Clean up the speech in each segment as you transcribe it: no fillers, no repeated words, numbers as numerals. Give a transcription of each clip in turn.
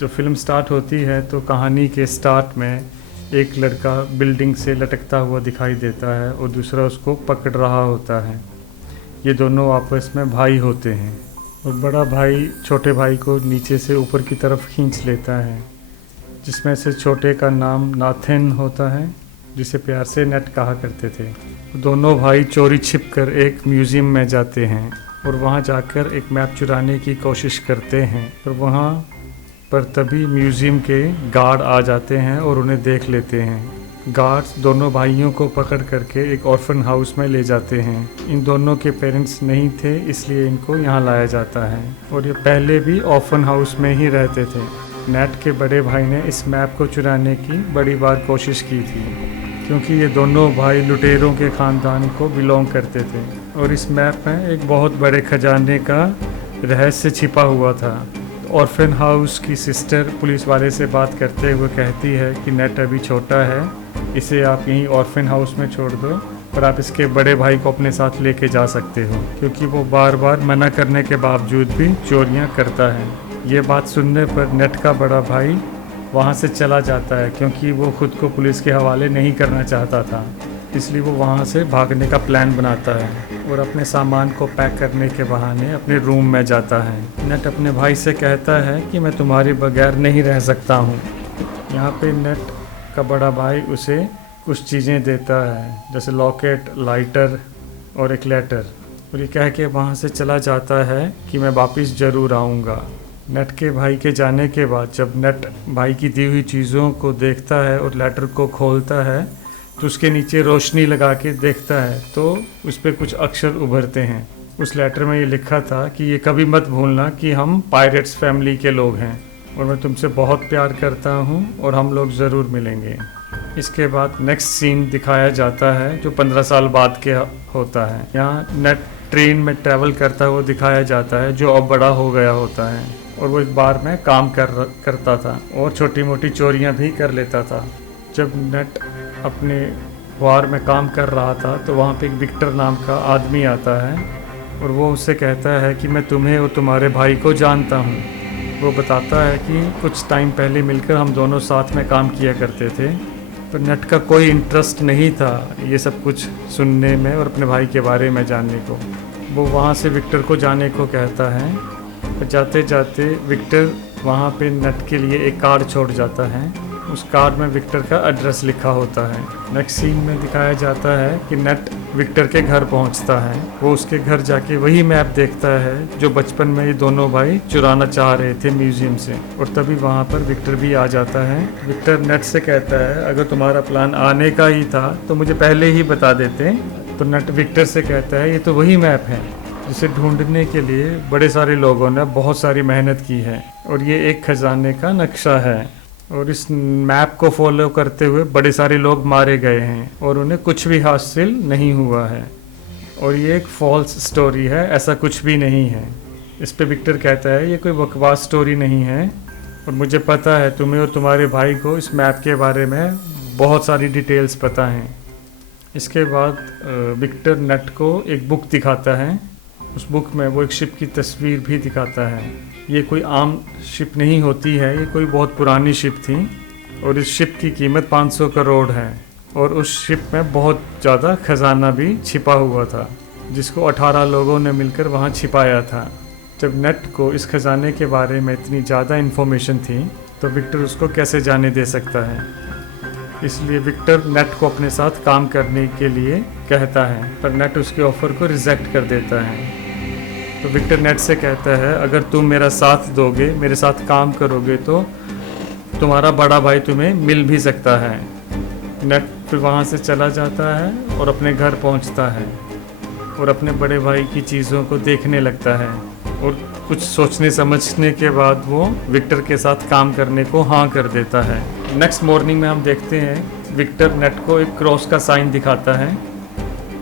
जो film start होती है तो कहानी के स्टार्ट में एक लड़का बिल्डिंग से लटकता हुआ दिखाई देता है और दूसरा उसको पकड़ रहा होता है। ये दोनों आपस में भाई होते हैं और बड़ा भाई छोटे भाई को नीचे से ऊपर की तरफ खींच लेता है, जिसमें से छोटे का नाम नाथन होता है, जिसे प्यार से नेट कहा करते थे। दोनों भाई चोरी छिप कर एक म्यूज़ियम में जाते हैं और वहाँ जाकर एक मैप चुराने की कोशिश करते हैं, और वहाँ पर तभी म्यूज़ियम के गार्ड आ जाते हैं और उन्हें देख लेते हैं। गार्ड्स दोनों भाइयों को पकड़ करके एक ऑर्फन हाउस में ले जाते हैं। इन दोनों के पेरेंट्स नहीं थे, इसलिए इनको यहाँ लाया जाता है, और ये पहले भी ऑर्फन हाउस में ही रहते थे। नेट के बड़े भाई ने इस मैप को चुराने की बड़ी बार कोशिश की थी, क्योंकि ये दोनों भाई लुटेरों के ख़ानदान को बिलोंग करते थे, और इस मैप में एक बहुत बड़े खजाने का रहस्य छिपा हुआ था। ऑर्फन हाउस की सिस्टर पुलिस वाले से बात करते हुए कहती है कि नेट अभी छोटा है, इसे आप यहीं ऑर्फन हाउस में छोड़ दो, और आप इसके बड़े भाई को अपने साथ लेके जा सकते हो, क्योंकि वो बार बार मना करने के बावजूद भी चोरियां करता है। ये बात सुनने पर नेट का बड़ा भाई वहाँ से चला जाता है, क्योंकि वो खुद को पुलिस के हवाले नहीं करना चाहता था, इसलिए वो वहाँ से भागने का प्लान बनाता है और अपने सामान को पैक करने के बहाने अपने रूम में जाता है। नेट अपने भाई से कहता है कि मैं तुम्हारे बगैर नहीं रह सकता हूँ। यहाँ पे नेट का बड़ा भाई उसे कुछ चीज़ें देता है, जैसे लॉकेट, लाइटर और एक लेटर, और ये कह के वहाँ से चला जाता है कि मैं वापस ज़रूर आऊँगा। नेट के भाई के जाने के बाद जब नेट भाई की दी हुई चीज़ों को देखता है और लेटर को खोलता है तो उसके नीचे रोशनी लगा के देखता है तो उस पर कुछ अक्षर उभरते हैं। उस लेटर में ये लिखा था कि ये कभी मत भूलना कि हम पायरेट्स फैमिली के लोग हैं और मैं तुमसे बहुत प्यार करता हूँ और हम लोग ज़रूर मिलेंगे। इसके बाद नेक्स्ट सीन दिखाया जाता है जो 15 साल बाद के होता है। यहाँ नेट ट्रेन में ट्रैवल करता हुआ दिखाया जाता है, जो अब बड़ा हो गया होता है, और वो एक बार में काम करता था और छोटी मोटी चोरियाँ भी कर लेता था। जब नेट अपने वार में काम कर रहा था तो वहाँ पे एक विक्टर नाम का आदमी आता है और वो उससे कहता है कि मैं तुम्हें और तुम्हारे भाई को जानता हूँ। वो बताता है कि कुछ टाइम पहले मिलकर हम दोनों साथ में काम किया करते थे। तो नेट का कोई इंटरेस्ट नहीं था ये सब कुछ सुनने में और अपने भाई के बारे में जानने को। वो वहाँ से विक्टर को जाने को कहता है, और जाते जाते विक्टर वहाँ पे नेट के लिए एक कार्ड छोड़ जाता है। उस कार्ड में विक्टर का एड्रेस लिखा होता है। नेक्स्ट सीन में दिखाया जाता है कि नेट विक्टर के घर पहुंचता है। वो उसके घर जाके वही मैप देखता है जो बचपन में ये दोनों भाई चुराना चाह रहे थे म्यूजियम से, और तभी वहाँ पर विक्टर भी आ जाता है। विक्टर नेट से कहता है अगर तुम्हारा प्लान आने का ही था तो मुझे पहले ही बता देते। तो नेट विक्टर से कहता है ये तो वही मैप है जिसे ढूंढने के लिए बड़े सारे लोगों ने बहुत सारी मेहनत की है, और ये एक खजाने का नक्शा है, और इस मैप को फॉलो करते हुए बड़े सारे लोग मारे गए हैं और उन्हें कुछ भी हासिल नहीं हुआ है, और ये एक फॉल्स स्टोरी है, ऐसा कुछ भी नहीं है। इस पे विक्टर कहता है ये कोई बकवास स्टोरी नहीं है, और मुझे पता है तुम्हें और तुम्हारे भाई को इस मैप के बारे में बहुत सारी डिटेल्स पता हैं। इसके बाद विक्टर नेट को एक बुक दिखाता है। उस बुक में वो एक शिप की तस्वीर भी दिखाता है। ये कोई आम शिप नहीं होती है, ये कोई बहुत पुरानी शिप थी, और इस शिप की कीमत 500 करोड़ है, और उस शिप में बहुत ज़्यादा खजाना भी छिपा हुआ था जिसको 18 लोगों ने मिलकर वहाँ छिपाया था। जब नेट को इस खजाने के बारे में इतनी ज़्यादा इन्फॉर्मेशन थी तो विक्टर उसको कैसे जाने दे सकता है, इसलिए विक्टर नेट को अपने साथ काम करने के लिए कहता है, पर नेट उसके ऑफ़र को रिजेक्ट कर देता है। तो विक्टर नेट से कहता है अगर तुम मेरा साथ दोगे, मेरे साथ काम करोगे तो तुम्हारा बड़ा भाई तुम्हें मिल भी सकता है। नेट फिर वहाँ से चला जाता है और अपने घर पहुँचता है और अपने बड़े भाई की चीज़ों को देखने लगता है, और कुछ सोचने समझने के बाद वो विक्टर के साथ काम करने को हाँ कर देता है। नेक्स्ट मॉर्निंग में हम देखते हैं विक्टर नेट को एक क्रॉस का साइन दिखाता है।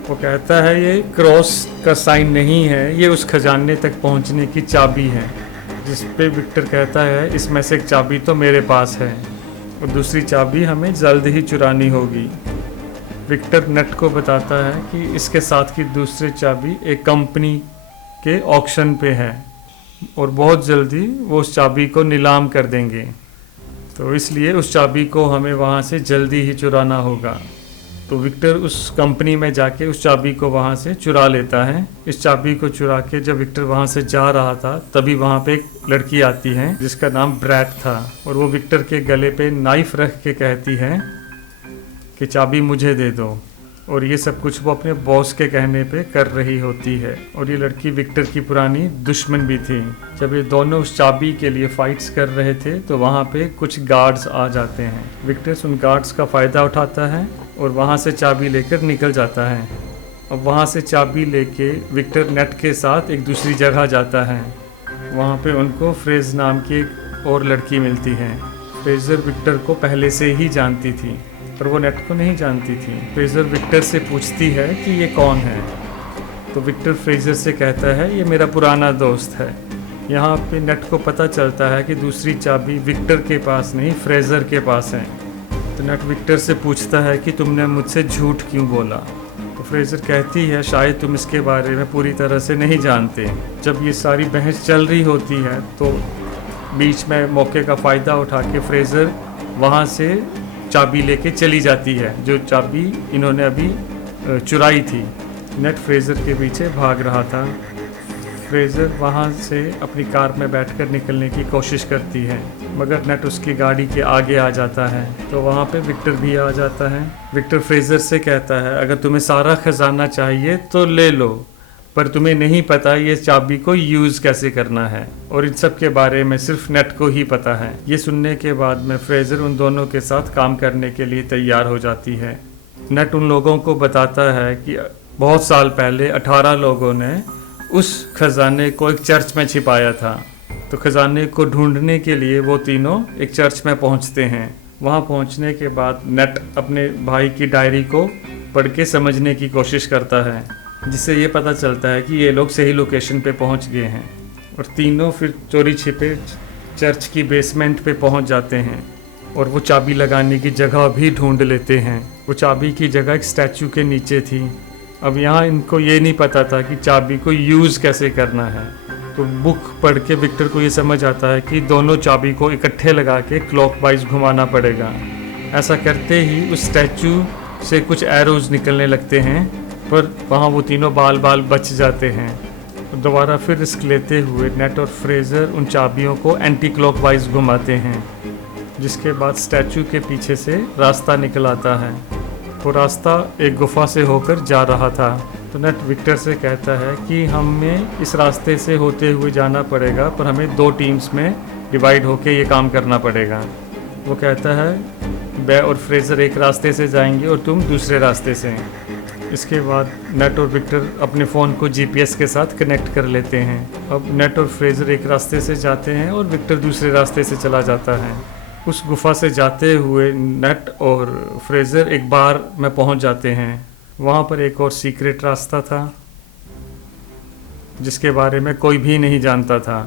वो कहता है ये क्रॉस का साइन नहीं है, ये उस खजाने तक पहुंचने की चाबी है, जिस पे विक्टर कहता है इसमें से एक चाबी तो मेरे पास है और दूसरी चाबी हमें जल्द ही चुरानी होगी। विक्टर नेट को बताता है कि इसके साथ की दूसरी चाबी एक कंपनी के ऑक्शन पे है, और बहुत जल्दी वो उस चाबी को नीलाम कर देंगे। तो इसलिए उस चाबी को हमें वहाँ से जल्दी ही चुराना होगा। तो विक्टर उस कंपनी में जाके उस चाबी को वहाँ से चुरा लेता है। इस चाबी को चुरा के जब विक्टर वहाँ से जा रहा था तभी वहाँ पे एक लड़की आती है जिसका नाम ब्रैड था, और वो विक्टर के गले पे नाइफ रख के कहती है कि चाबी मुझे दे दो। और ये सब कुछ वो अपने बॉस के कहने पे कर रही होती है। और ये लड़की विक्टर की पुरानी दुश्मन भी थी। जब ये दोनों उस चाबी के लिए फाइट्स कर रहे थे तो वहाँ पे कुछ गार्ड्स आ जाते हैं। विक्टर उन गार्ड्स का फ़ायदा उठाता है और वहाँ से चाबी लेकर निकल जाता है। अब वहाँ से चाबी लेके विक्टर नेट के साथ एक दूसरी जगह जाता है। वहाँ पे उनको फ्रेज नाम की एक और लड़की मिलती है। फ्रेजर विक्टर को पहले से ही जानती थी पर वो नेट को नहीं जानती थी। फ्रेजर विक्टर से पूछती है कि ये कौन है। तो विक्टर फ्रेजर से कहता है ये मेरा पुराना दोस्त है। यहाँ पे नेट को पता चलता है कि दूसरी चाबी विक्टर के पास नहीं फ्रेजर के पास है। तो नेट विक्टर से पूछता है कि तुमने मुझसे झूठ क्यों बोला। तो फ्रेजर कहती है शायद तुम इसके बारे में पूरी तरह से नहीं जानते। जब ये सारी बहस चल रही होती है तो बीच में मौके का फ़ायदा उठा के फ्रेजर वहाँ से चाबी लेके चली जाती है, जो चाबी इन्होंने अभी चुराई थी। नेट फ्रेजर के पीछे भाग रहा था। फ्रेजर वहाँ से अपनी कार में बैठकर निकलने की कोशिश करती है मगर नेट उसकी गाड़ी के आगे आ जाता है। तो वहाँ पे विक्टर भी आ जाता है। विक्टर फ्रेजर से कहता है अगर तुम्हें सारा खजाना चाहिए तो ले लो, पर तुम्हें नहीं पता ये चाबी को यूज़ कैसे करना है, और इन सब के बारे में सिर्फ नेट को ही पता है। ये सुनने के बाद में फ्रेजर उन दोनों के साथ काम करने के लिए तैयार हो जाती है। नेट उन लोगों को बताता है कि बहुत साल पहले 18 लोगों ने उस खजाने को एक चर्च में छिपाया था। तो खजाने को ढूंढने के लिए वो तीनों एक चर्च में पहुंचते हैं। वहां पहुंचने के बाद नेट अपने भाई की डायरी को पढ़ के समझने की कोशिश करता है, जिससे ये पता चलता है कि ये लोग सही लोकेशन पे पहुंच गए हैं। और तीनों फिर चोरी छिपे चर्च की बेसमेंट पे पहुंच जाते हैं और वो चाबी लगाने की जगह भी ढूंढ लेते हैं। वो चाबी की जगह एक स्टैचू के नीचे थी। अब यहाँ इनको ये नहीं पता था कि चाबी को यूज़ कैसे करना है। तो बुक पढ़ के विक्टर को ये समझ आता है कि दोनों चाबी को इकट्ठे लगा के क्लॉकवाइज घुमाना पड़ेगा। ऐसा करते ही उस स्टैचू से कुछ एरोज निकलने लगते हैं, पर वहाँ वो तीनों बाल बाल बच जाते हैं। दोबारा फिर रिस्क लेते हुए नेट और फ्रेजर उन चाबियों को एंटी क्लॉकवाइज घुमाते हैं, जिसके बाद स्टैचू के पीछे से रास्ता निकल आता है। वो रास्ता एक गुफा से होकर जा रहा था। तो नेट विक्टर से कहता है कि हमें इस रास्ते से होते हुए जाना पड़ेगा, पर हमें 2 टीम्स में डिवाइड होके ये काम करना पड़ेगा। वो कहता है बै और फ्रेजर एक रास्ते से जाएंगे और तुम दूसरे रास्ते से। इसके बाद नेट और विक्टर अपने फ़ोन को जीपीएस के साथ कनेक्ट कर लेते हैं। अब नेट और फ्रेजर एक रास्ते से जाते हैं और विक्टर दूसरे रास्ते से चला जाता है। उस गुफा से जाते हुए नेट और फ्रेजर एक बार में पहुंच जाते हैं। वहाँ पर एक और सीक्रेट रास्ता था जिसके बारे में कोई भी नहीं जानता था।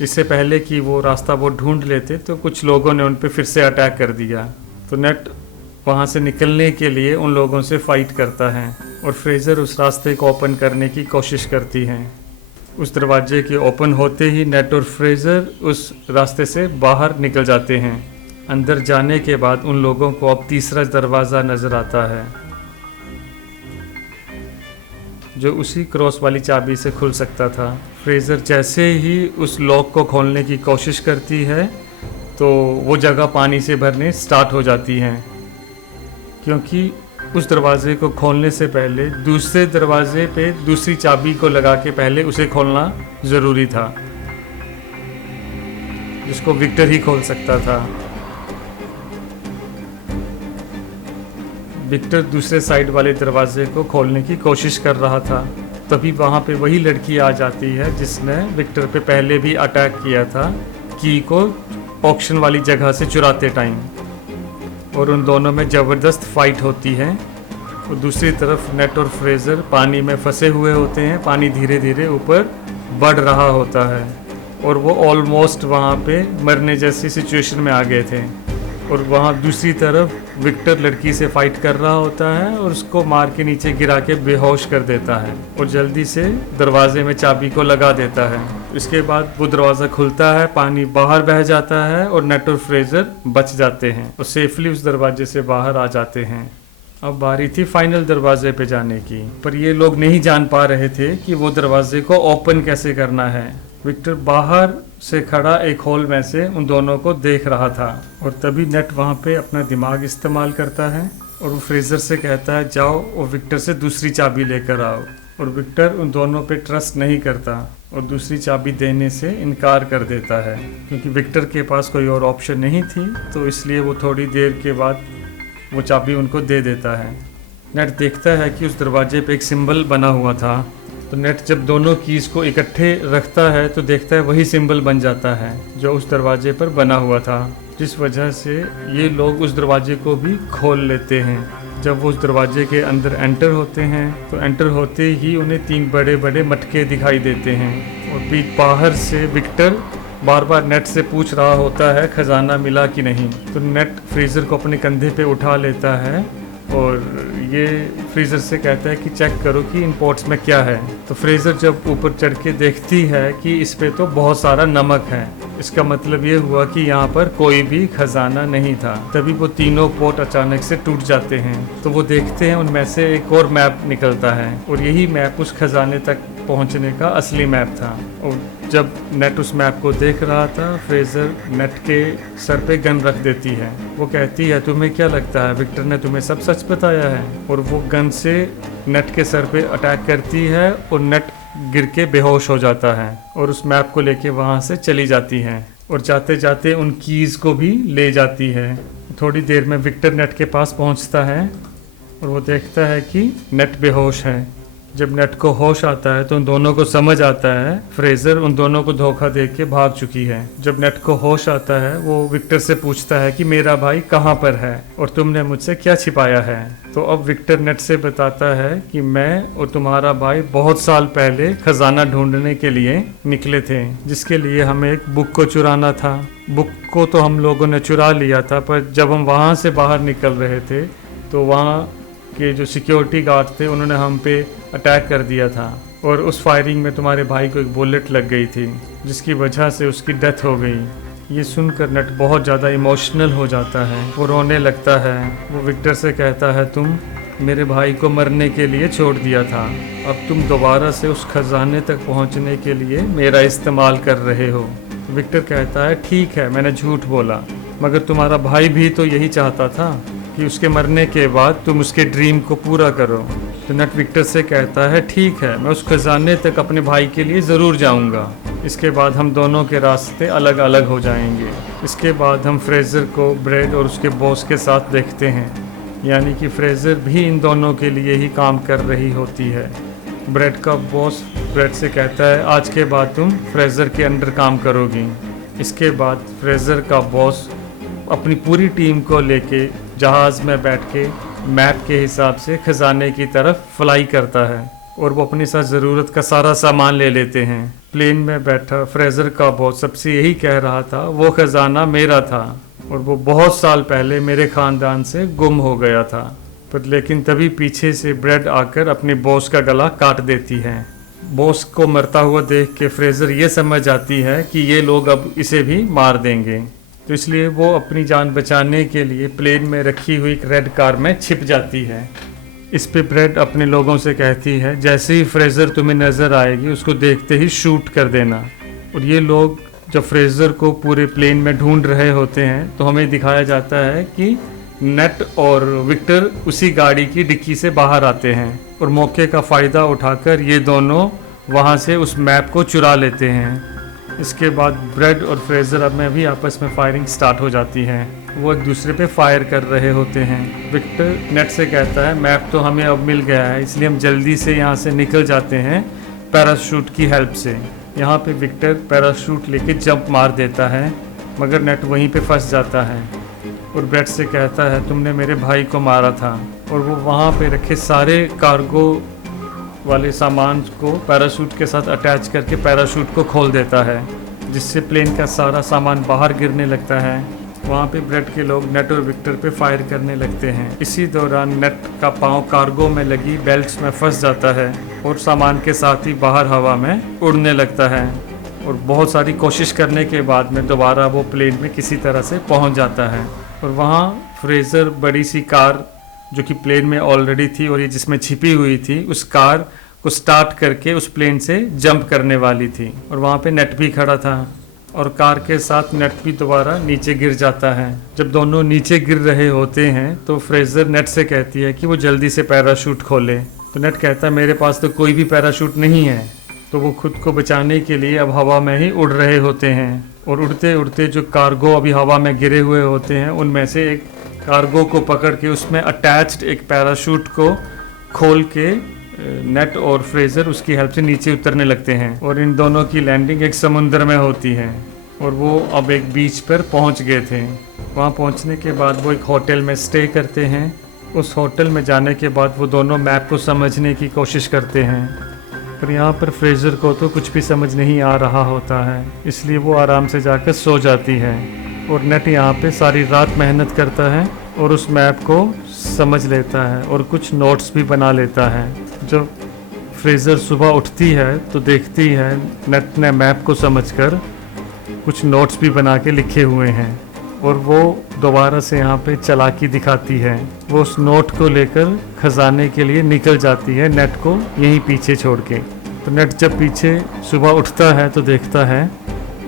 इससे पहले कि वो रास्ता वो ढूंढ लेते तो कुछ लोगों ने उन पर फिर से अटैक कर दिया। तो नेट वहाँ से निकलने के लिए उन लोगों से फाइट करता है और फ्रेजर उस रास्ते को ओपन करने की कोशिश करती है। उस दरवाजे के ओपन होते ही नेट और फ्रेजर उस रास्ते से बाहर निकल जाते हैं। अंदर जाने के बाद उन लोगों को अब तीसरा दरवाज़ा नज़र आता है, जो उसी क्रॉस वाली चाबी से खुल सकता था। फ्रेजर जैसे ही उस लॉक को खोलने की कोशिश करती है तो वो जगह पानी से भरने स्टार्ट हो जाती है, क्योंकि उस दरवाजे को खोलने से पहले दूसरे दरवाजे पे दूसरी चाबी को लगा के पहले उसे खोलना ज़रूरी था, जिसको विक्टर ही खोल सकता था। विक्टर दूसरे साइड वाले दरवाजे को खोलने की कोशिश कर रहा था, तभी वहाँ पे वही लड़की आ जाती है जिसने विक्टर पे पहले भी अटैक किया था की को ऑक्शन वाली जगह से चुराते टाइम, और उन दोनों में ज़बरदस्त फाइट होती है। और दूसरी तरफ नेट और फ्रेजर पानी में फंसे हुए होते हैं। पानी धीरे धीरे ऊपर बढ़ रहा होता है और वो ऑलमोस्ट वहाँ पे मरने जैसी सिचुएशन में आ गए थे। और वहाँ दूसरी तरफ विक्टर लड़की से फाइट कर रहा होता है और उसको मार के नीचे गिरा के बेहोश कर देता है और जल्दी से दरवाजे में चाबी को लगा देता है। इसके बाद वो दरवाज़ा खुलता है, पानी बाहर बह जाता है और नेट और फ्रेजर बच जाते हैं और सेफली उस दरवाजे से बाहर आ जाते हैं। अब बारी थी फाइनल दरवाजे पे जाने की, पर ये लोग नहीं जान पा रहे थे कि वो दरवाजे को ओपन कैसे करना है। विक्टर बाहर से खड़ा एक हॉल में से उन दोनों को देख रहा था और तभी नेट वहाँ पे अपना दिमाग इस्तेमाल करता है और वो फ्रेजर से कहता है जाओ और विक्टर से दूसरी चाबी लेकर आओ। और विक्टर उन दोनों पे ट्रस्ट नहीं करता और दूसरी चाबी देने से इनकार कर देता है क्योंकि विक्टर के पास कोई और ऑप्शन नहीं थी, तो इसलिए वो थोड़ी देर के बाद वो चाबी उनको दे देता है। नेट देखता है कि उस दरवाजे पे एक सिंबल बना हुआ था, तो नेट जब दोनों कीज़ को इकट्ठे रखता है तो देखता है वही सिंबल बन जाता है जो उस दरवाजे पर बना हुआ था, जिस वजह से ये लोग उस दरवाजे को भी खोल लेते हैं। जब वो उस दरवाजे के अंदर एंटर होते हैं तो एंटर होते ही उन्हें 3 बड़े बड़े मटके दिखाई देते हैं और बीच बाहर से विक्टर बार बार नेट से पूछ रहा होता है खजाना मिला कि नहीं। तो नेट फ्रीज़र को अपने कंधे पे उठा लेता है और ये फ्रीज़र से कहता है कि चेक करो कि इन पॉट्स में क्या है। तो फ्रीज़र जब ऊपर चढ़ के देखती है कि इस पे तो बहुत सारा नमक है, इसका मतलब ये हुआ कि यहाँ पर कोई भी खजाना नहीं था। तभी वो तीनों पॉट अचानक से टूट जाते हैं, तो वो देखते हैं उनमें से एक और मैप निकलता है और यही मैप उस खजाने तक पहुँचने का असली मैप था। और जब नेट उस मैप को देख रहा था, फ्रेजर नेट के सर पे गन रख देती है। वो कहती है तुम्हें क्या लगता है विक्टर ने तुम्हें सब सच बताया है? और वो गन से नेट के सर पे अटैक करती है और नेट गिर के बेहोश हो जाता है और उस मैप को लेके वहाँ से चली जाती है और जाते जाते उन कीज़ को भी ले जाती है। थोड़ी देर में विक्टर नेट के पास पहुँचता है और वो देखता है कि नेट बेहोश है। जब नेट को होश आता है तो उन दोनों को समझ आता है फ्रेजर उन दोनों को धोखा दे के भाग चुकी है। जब नेट को होश आता है वो विक्टर से पूछता है कि मेरा भाई कहाँ पर है और तुमने मुझसे क्या छिपाया है। तो अब विक्टर नेट से बताता है कि मैं और तुम्हारा भाई बहुत साल पहले खजाना ढूंढने के लिए निकले थे, जिसके लिए हमें एक बुक को चुराना था। बुक को तो हम लोगों ने चुरा लिया था, पर जब हम वहाँ से बाहर निकल रहे थे तो वहाँ के जो सिक्योरिटी गार्ड थे उन्होंने हम पे अटैक कर दिया था और उस फायरिंग में तुम्हारे भाई को एक बुलेट लग गई थी, जिसकी वजह से उसकी डेथ हो गई। ये सुनकर नेट बहुत ज़्यादा इमोशनल हो जाता है, वो रोने लगता है। वो विक्टर से कहता है तुम मेरे भाई को मरने के लिए छोड़ दिया था, अब तुम दोबारा से उस खजाने तक पहुंचने के लिए मेरा इस्तेमाल कर रहे हो। विक्टर कहता है ठीक है मैंने झूठ बोला, मगर तुम्हारा भाई भी तो यही चाहता था कि उसके मरने के बाद तुम उसके ड्रीम को पूरा करो। तो नेट विक्टर से कहता है ठीक है मैं उस खजाने तक अपने भाई के लिए ज़रूर जाऊंगा। इसके बाद हम दोनों के रास्ते अलग अलग हो जाएंगे। इसके बाद हम फ्रेजर को ब्रेड और उसके बॉस के साथ देखते हैं, यानी कि फ्रेजर भी इन दोनों के लिए ही काम कर रही होती है। ब्रेड का बॉस ब्रेड से कहता है आज के बाद तुम फ्रेजर के अंडर काम करोगी। इसके बाद फ्रेजर का बॉस अपनी पूरी टीम को लेके जहाज़ में बैठ के मैप के हिसाब से खजाने की तरफ फ्लाई करता है और वो अपने साथ ज़रूरत का सारा सामान ले लेते हैं। प्लेन में बैठा फ्रेजर का बॉस सबसे यही कह रहा था वो खजाना मेरा था और वो बहुत साल पहले मेरे ख़ानदान से गुम हो गया था। पर लेकिन तभी पीछे से ब्रेड आकर अपने बॉस का गला काट देती है। बॉस को मरता हुआ देख के फ्रेजर ये समझ जाती है कि ये लोग अब इसे भी मार देंगे, तो इसलिए वो अपनी जान बचाने के लिए प्लेन में रखी हुई एक रेड कार में छिप जाती है। इस पे ब्रेड अपने लोगों से कहती है जैसे ही फ्रेजर तुम्हें नज़र आएगी उसको देखते ही शूट कर देना। और ये लोग जब फ्रेजर को पूरे प्लेन में ढूंढ रहे होते हैं तो हमें दिखाया जाता है कि नेट और विक्टर उसी गाड़ी की डिक्की से बाहर आते हैं और मौके का फ़ायदा उठाकर ये दोनों वहाँ से उस मैप को चुरा लेते हैं। इसके बाद ब्रेड और फ्रेजर अब में भी आपस में फायरिंग स्टार्ट हो जाती है। वो एक दूसरे पे फायर कर रहे होते हैं। विक्टर नेट से कहता है मैप तो हमें अब मिल गया है, इसलिए हम जल्दी से यहाँ से निकल जाते हैं पैराशूट की हेल्प से। यहाँ पे विक्टर पैराशूट लेके जंप मार देता है, मगर नेट वहीं पे फंस जाता है और ब्रेड से कहता है तुमने मेरे भाई को मारा था। और वो वहाँ पे रखे सारे कार्गो वाले सामान को पैराशूट के साथ अटैच करके पैराशूट को खोल देता है, जिससे प्लेन का सारा सामान बाहर गिरने लगता है। वहाँ पे ब्रेड के लोग नेट और विक्टर पे फायर करने लगते हैं। इसी दौरान नेट का पाँव कार्गो में लगी बेल्ट्स में फंस जाता है और सामान के साथ ही बाहर हवा में उड़ने लगता है और बहुत सारी कोशिश करने के बाद में दोबारा वो प्लेन में किसी तरह से पहुँच जाता है। और वहाँ फ्रेज़र बड़ी सी कार जो कि प्लेन में ऑलरेडी थी और ये जिसमें छिपी हुई थी, उस कार को स्टार्ट करके उस प्लेन से जंप करने वाली थी और वहाँ पे नेट भी खड़ा था और कार के साथ नेट भी दोबारा नीचे गिर जाता है। जब दोनों नीचे गिर रहे होते हैं तो फ्रेज़र नेट से कहती है कि वो जल्दी से पैराशूट खोले। तो नेट कहता है मेरे पास तो कोई भी पैराशूट नहीं है। तो वो खुद को बचाने के लिए अब हवा में ही उड़ रहे होते हैं और उड़ते उड़ते जो कार्गो अभी हवा में गिरे हुए होते हैं उनमें से एक कार्गो को पकड़ के उसमें अटैच्ड एक पैराशूट को खोल के नेट और फ्रेज़र उसकी हेल्प से नीचे उतरने लगते हैं और इन दोनों की लैंडिंग एक समुद्र में होती है और वो अब एक बीच पर पहुंच गए थे। वहां पहुंचने के बाद वो एक होटल में स्टे करते हैं। उस होटल में जाने के बाद वो दोनों मैप को समझने की कोशिश करते हैं, पर यहाँ पर फ्रेज़र को तो कुछ भी समझ नहीं आ रहा होता है, इसलिए वो आराम से जाकर सो जाती है और नेट यहाँ पे सारी रात मेहनत करता है और उस मैप को समझ लेता है और कुछ नोट्स भी बना लेता है। जब फ्रेज़र सुबह उठती है तो देखती है नेट ने मैप को समझकर कुछ नोट्स भी बना के लिखे हुए हैं और वो दोबारा से यहाँ पे चालाकी दिखाती है। वो उस नोट को लेकर खजाने के लिए निकल जाती है नेट को यहीं पीछे छोड़ के। तो नेट जब पीछे सुबह उठता है तो देखता है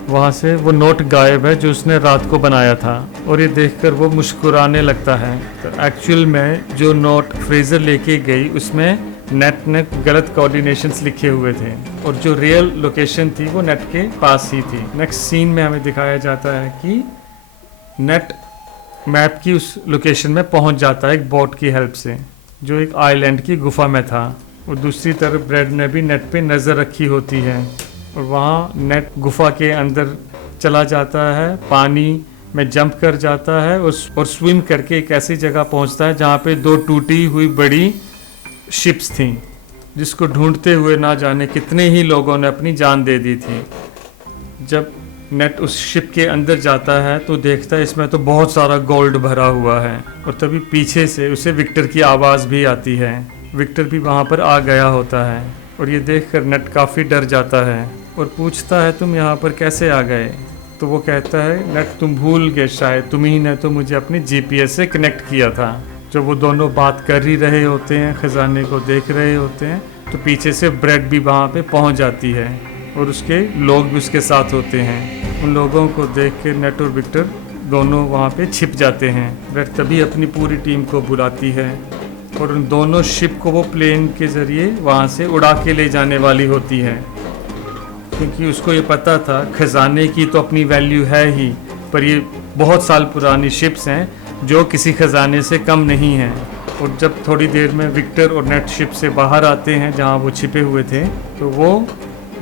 वहाँ से वो नोट गायब है जो उसने रात को बनाया था और ये देखकर वो मुस्कुराने लगता है। तो एक्चुअल में जो नोट फ्रेज़र लेके गई उसमें नेट ने गलत कोऑर्डिनेशंस लिखे हुए थे और जो रियल लोकेशन थी वो नेट के पास ही थी। नेक्स्ट सीन में हमें दिखाया जाता है कि नेट मैप की उस लोकेशन में पहुंच जाता है एक बोट की हेल्प से जो एक आइलैंड की गुफा में था और दूसरी तरफ ब्रेड ने भी नेट पे नज़र रखी होती है और वहाँ नेट गुफा के अंदर चला जाता है, पानी में जंप कर जाता है और स्विम करके एक ऐसी जगह पहुँचता है जहाँ पे दो टूटी हुई बड़ी शिप्स थी जिसको ढूंढते हुए ना जाने कितने ही लोगों ने अपनी जान दे दी थी। जब नेट उस शिप के अंदर जाता है तो देखता है इसमें तो बहुत सारा गोल्ड भरा हुआ है और तभी पीछे से उसे विक्टर की आवाज़ भी आती है। विक्टर भी वहाँ पर आ गया होता है और ये देखकर नेट काफ़ी डर जाता है और पूछता है तुम यहाँ पर कैसे आ गए। तो वो कहता है नेट तुम भूल गए शायद, तुम्ही ने तो मुझे अपनी जीपीएस से कनेक्ट किया था। जब वो दोनों बात कर ही रहे होते हैं, खजाने को देख रहे होते हैं, तो पीछे से ब्रेड भी वहाँ पे पहुँच जाती है और उसके लोग भी उसके साथ होते हैं। उन लोगों को देख के नेट और विक्टर दोनों वहाँ पे छिप जाते हैं। ब्रेड तभी अपनी पूरी टीम को बुलाती है और उन दोनों शिप को वो प्लेन के ज़रिए वहाँ से उड़ा के ले जाने वाली होती है, क्योंकि उसको ये पता था खजाने की तो अपनी वैल्यू है ही, पर ये बहुत साल पुरानी शिप्स हैं जो किसी खजाने से कम नहीं हैं। और जब थोड़ी देर में विक्टर और नेट शिप से बाहर आते हैं जहाँ वो छिपे हुए थे, तो वो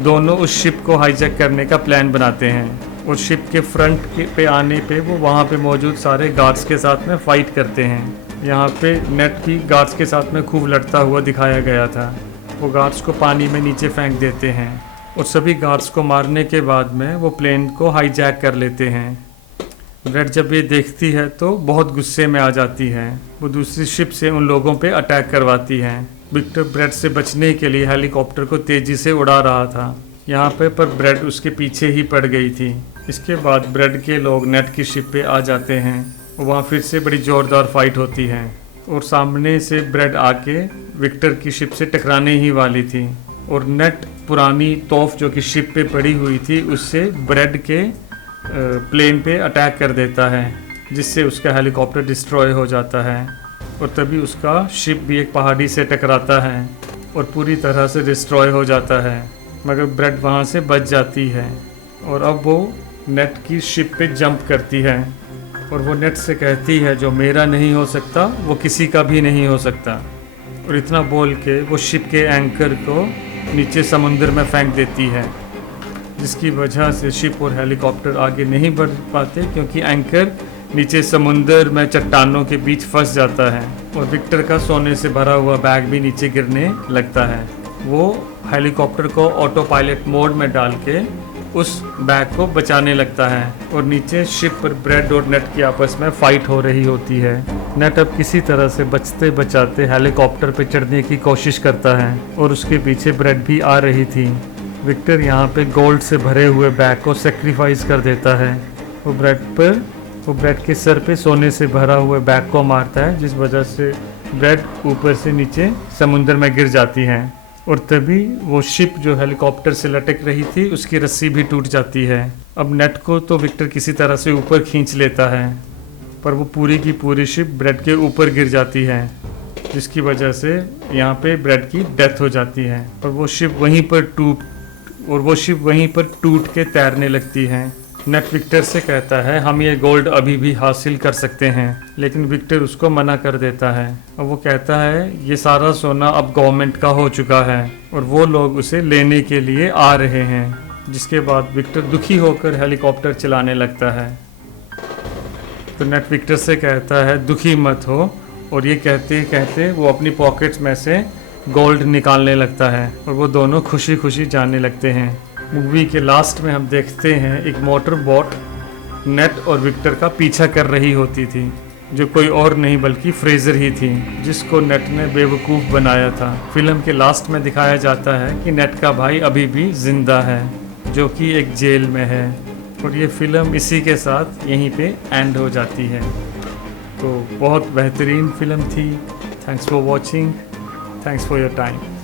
दोनों उस शिप को हाईजैक करने का प्लान बनाते हैं और शिप के फ्रंट पे आने पे वो वहाँ पे मौजूद सारे गार्ड्स के साथ में फ़ाइट करते हैं। यहाँ पे नेट भी गार्ड्स के साथ में खूब लड़ता हुआ दिखाया गया था। वो गार्ड्स को पानी में नीचे फेंक देते हैं और सभी गार्ड्स को मारने के बाद में वो प्लेन को हाईजैक कर लेते हैं। ब्रेड जब ये देखती है तो बहुत गुस्से में आ जाती है। वो दूसरी शिप से उन लोगों पे अटैक करवाती है। विक्टर ब्रेड से बचने के लिए हेलीकॉप्टर को तेज़ी से उड़ा रहा था यहाँ पे, पर ब्रेड उसके पीछे ही पड़ गई थी। इसके बाद ब्रेड के लोग नेट की शिप पे आ जाते हैं। वहाँ फिर से बड़ी ज़ोरदार फाइट होती है और सामने से ब्रेड आके विक्टर की शिप से टकराने ही वाली थी और नेट पुरानी तोफ जो कि शिप पे पड़ी हुई थी उससे ब्रेड के प्लेन पे अटैक कर देता है, जिससे उसका हेलीकॉप्टर डिस्ट्रॉय हो जाता है और तभी उसका शिप भी एक पहाड़ी से टकराता है और पूरी तरह से डिस्ट्रॉय हो जाता है, मगर ब्रेड वहाँ से बच जाती है और अब वो नेट की शिप पे जंप करती है और वो नेट से कहती है जो मेरा नहीं हो सकता वो किसी का भी नहीं हो सकता। और इतना बोल के वो शिप के एंकर को नीचे समुद्र में फेंक देती है, जिसकी वजह से शिप और हेलीकॉप्टर आगे नहीं बढ़ पाते क्योंकि एंकर नीचे समुंदर में चट्टानों के बीच फंस जाता है और विक्टर का सोने से भरा हुआ बैग भी नीचे गिरने लगता है। वो हेलीकॉप्टर को ऑटो पायलट मोड में डाल के उस बैग को बचाने लगता है और नीचे शिप पर ब्रेड और नेट की आपस में फाइट हो रही होती है। नेट अब किसी तरह से बचते बचाते हेलीकॉप्टर पे चढ़ने की कोशिश करता है और उसके पीछे ब्रेड भी आ रही थी। विक्टर यहाँ पे गोल्ड से भरे हुए बैग को सेक्रीफाइस कर देता है। वो ब्रेड के सर पे सोने से भरा हुए बैग को मारता है, जिस वजह से ब्रेड ऊपर से नीचे समुंदर में गिर जाती है और तभी वो शिप जो हेलीकॉप्टर से लटक रही थी उसकी रस्सी भी टूट जाती है। अब नेट को तो विक्टर किसी तरह से ऊपर खींच लेता है, पर वो पूरी की पूरी शिप ब्रेड के ऊपर गिर जाती है, जिसकी वजह से यहाँ पे ब्रेड की डेथ हो जाती है और वो शिप वहीं पर टूट के तैरने लगती है। नेट विक्टर से कहता है हम ये गोल्ड अभी भी हासिल कर सकते हैं, लेकिन विक्टर उसको मना कर देता है और वो कहता है ये सारा सोना अब गवर्नमेंट का हो चुका है और वो लोग उसे लेने के लिए आ रहे हैं। जिसके बाद विक्टर दुखी होकर हेलीकॉप्टर चलाने लगता है। तो नेट विक्टर से कहता है दुखी मत हो, और ये कहते कहते वो अपनी पॉकेट्स में से गोल्ड निकालने लगता है और वो दोनों खुशी खुशी जाने लगते हैं। मूवी के लास्ट में हम देखते हैं एक मोटर बोट नेट और विक्टर का पीछा कर रही होती थी, जो कोई और नहीं बल्कि फ्रेजर ही थी, जिसको नेट ने बेवकूफ़ बनाया था। फिल्म के लास्ट में दिखाया जाता है कि नेट का भाई अभी भी जिंदा है, जो कि एक जेल में है, और ये फिल्म इसी के साथ यहीं पे एंड हो जाती है। तो बहुत बेहतरीन फिल्म थी। Thanks for watching, thanks for your time.